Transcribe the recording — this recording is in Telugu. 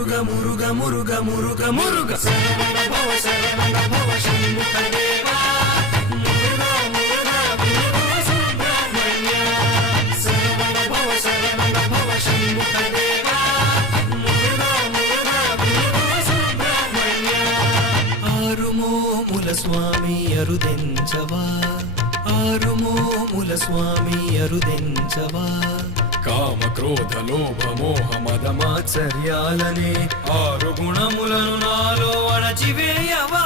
మురుగ మురుగ మురుగ మురుగ మురుగ శరవణ భవ శంభుక దేవా మురుగ మురుగ మురుగ సుబ్రహ్మణ్య శరవణ భవ శంభుక దేవా మురుగ మురుగ మురుగ సుబ్రహ్మణ్య ఆరుమోముల స్వామి అరుదెంచవా ఆరుమోముల స్వామి అరుదెంచవా కామ క్రోధ లోభ మోహ మద మాత్సర్యాలనే ఆరు గుణములను నాలో అణచివేయవా